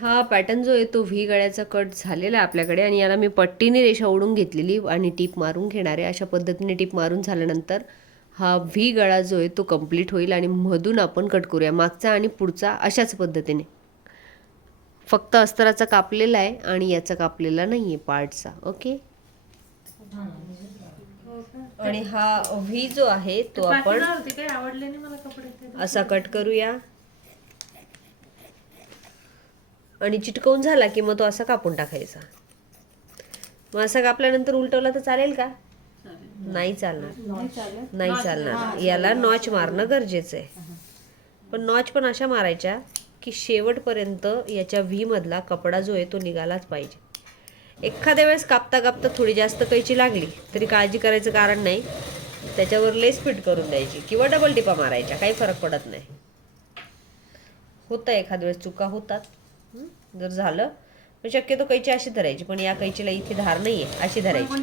हा पॅटर्न जो आहे तो व्ही गळ्याचा कट झालेला आहे आपल्याकडे आणि याला मी पट्टीने रेषा ओढून घेतलेली आणि टीप मारून घेणार आहे. अशा पद्धतीने टीप मारून झाल्यानंतर हा व्ही गळा जो आहे तो कंप्लीट होईल आणि मधून आपण कट करूया, मागचा आणि पुढचा अशाच पद्धतीने. फक्त अस्तराचा कापलेला आहे आणि याचा कापलेला नाही आहे पार्टचा. ओके. आणि हा व्ही जो आहे तो आपण असा कट करूया आणि चिटकवून झाला की मग तो असा कापून टाकायचा. मग असा कापल्यानंतर उलटवला तर चालेल का? नाही चालणार, नाही चालणार. याला नॉच मारणं गरजेचं आहे. पण नॉच पण अशा मारायच्या की शेवटपर्यंत याच्या व्ही मधला कपडा जो आहे तो निघालाच पाहिजे. एखाद्या वेळेस कापता कापता थोडी जास्त कैची लागली तरी काळजी करायचं कारण नाही, त्याच्यावर लेस फिट करून द्यायची किंवा डबल टिपा मारायच्या, काही फरक पडत नाही. होतं एखाद्या वेळेस चुका होतात. जर झालं तर शक्यतो कैची अशी धरायची, पण या कैचीला इथे धार नाहीये, अशी धरायची.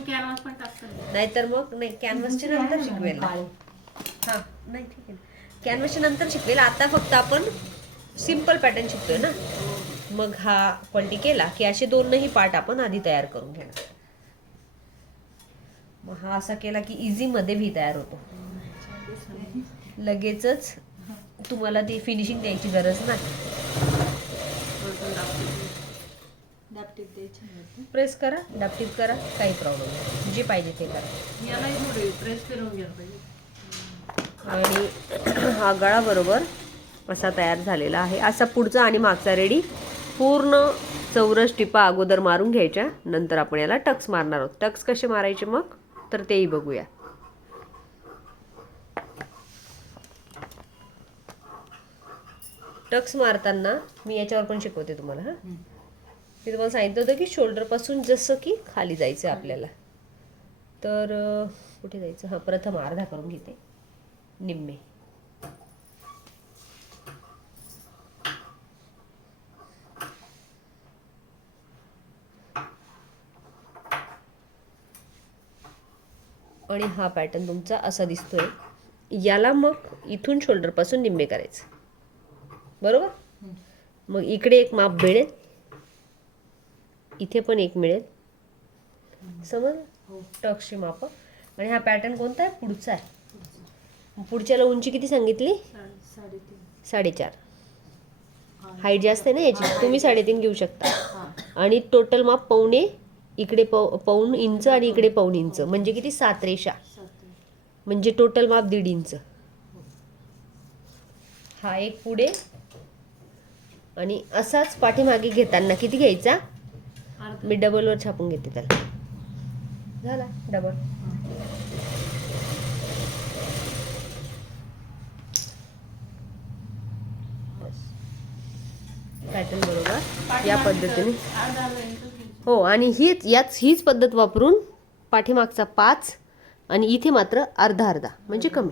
नाहीतर मग नाही, कॅनव्हसच्या नंतर शिकवेल. हा नाही ठीक आहे, कॅनव्हसच्या नंतर शिकवेल. आता फक्त आपण सिम्पल पॅटर्न शिकतोय ना. मग हा पलटी केला की असे दोनही पार्ट आपण आधी तयार करून घेणार. मग हा असा केला की इझी मध्ये व्ही तयार होतो. लगेचच तुम्हाला ती फिनिशिंग द्यायची गरज नाही. प्रेस करा, डापटीप करा, काही प्रॉब्लेम नाही. जे पाहिजे ते करा. आणि हा गळा बरोबर असा तयार झालेला आहे. असा पुढचा आणि मागचा रेडी. पूर्ण चौरस टिपा अगोदर मारून घ्यायच्या, नंतर आपण याला टक्स मारणार आहोत. टक्स कसे मारायचे मग तर तेही बघूया. टक्स मारताना मी याच्यावर पण शिकवते तुम्हाला. हा मी तुम्हाला सांगितलं होतं की शोल्डर पासून जसं की खाली जायचं आपल्याला. तर कुठे जायचं? हा प्रथम अर्धा करून घेते, निम्मे. आणि हा पॅटर्न तुमचा असा दिसतोय. याला मग इथून शोल्डर पासून निम्मे करायचं, बरोबर. मग इकडे एक माप मिळेल, इथे पण एक मिळेल, समज टक्सची माप. आणि हा पॅटर्न कोणता आहे? पुढचा आहे. पुढच्याला उंची किती सांगितली? 3.5. हाईट जास्त आहे ना याची, तुम्ही 3.5 घेऊ शकता. आणि टोटल माप पावणे, इकडे पाऊण इंच आणि इकडे पाऊण इंच, म्हणजे किती? 7 रेषा, म्हणजे टोटल माप 1.5 इंच. हा एक पुढे आणि असाच पाठीमागे घेताना किती घ्यायचा? मी डबलवर छापून घेते त्याला. झाला डबल. पॅटर्न बरोबर या पद्धतीने. हो, आणि हीच पद्धत वापरून पाठीमागचा 5 आणि इथे मात्र अर्धा अर्धा, म्हणजे कमी.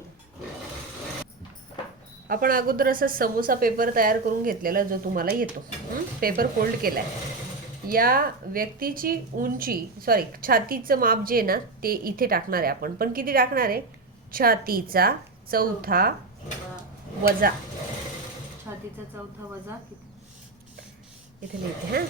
आपण अगोदर असा समोसा पेपर तयार करून घेतलेला जो तुम्हाला येतो. पेपर फोल्ड केलाय. या व्यक्तीची उंची, सॉरी छातीचं माप जे आहे ना ते इथे टाकणार आहे आपण. पण किती टाकणार आहे? छातीचा चौथा वजा. छातीचा चौथा वजा इथे लिहिते. हा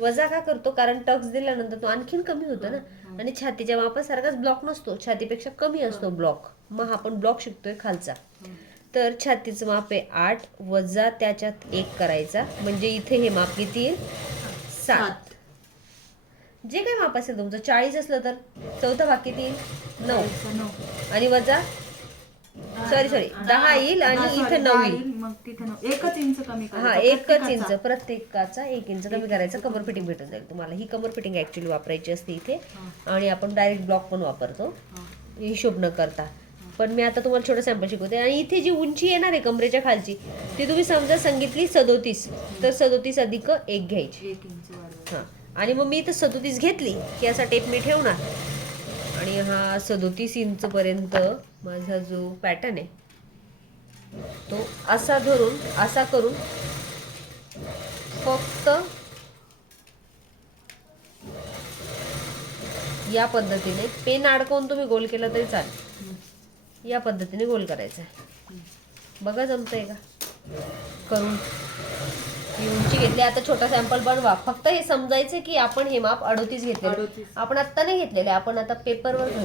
वजा का करतो? कारण टक्स दिल्यानंतर तो आणखीन कमी होतो ना. आणि छातीच्या मापासारखाच ब्लॉक नसतो, छातीपेक्षा कमी असतो ब्लॉक. मग आपण ब्लॉक शिकतोय खालचा. तर छातीचं माप आहे 8 वजा त्याच्यात 1 करायचा, म्हणजे इथे हे माप किती येईल? 7. जे काही माप असेल तुमचं, 40 असलं तर चौथा भाग किती येईल? 9. आणि वजा सॉरी 10 येईल आणि इथे 9 येईल. मग तिथे 1 इंच कमी करायचं. हा 1 इंच, प्रत्येकाचा 1 इंच कमी करायचा. कमर फिटिंग भेटून जाईल तुम्हाला. ही कमर फिटिंग ऍक्च्युअली वापरायची असते इथे. आणि आपण डायरेक्ट ब्लॉक पण वापरतो हिशोब न करता. पण मी आता तुम्हाला छोटं सॅम्पल शिकवते. आणि इथे जी उंची येणार आहे कमरेच्या खालची, ती तुम्ही समजा सांगितली 37, तर 37 अधिक 1 घ्यायची. 1 इंच वाढवायचं. हां, आणि मग मी इथं 37 घेतली की असा टेप मी ठेवणार. आणि हा 37 इंच पर्यंत माझा जो पॅटर्न आहे तो असा धरून असा करून फक्त या पद्धतीने पेन अडकवून तुम्ही गोल केला तरी चालेल. या पद्धतीने गोल करायचा आहे. बघा जमतंय का करून? ही उंची घेतली. आता छोटा सॅम्पल बनवा. फक्त हे समजायचं की आपण हे माप 38 घेतले. 38. आपण आत्ता नाही घेतलेले, आपण आता पेपरवर घेऊ.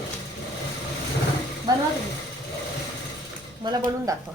बनवा तुम्ही. मला बनवून दाखवा.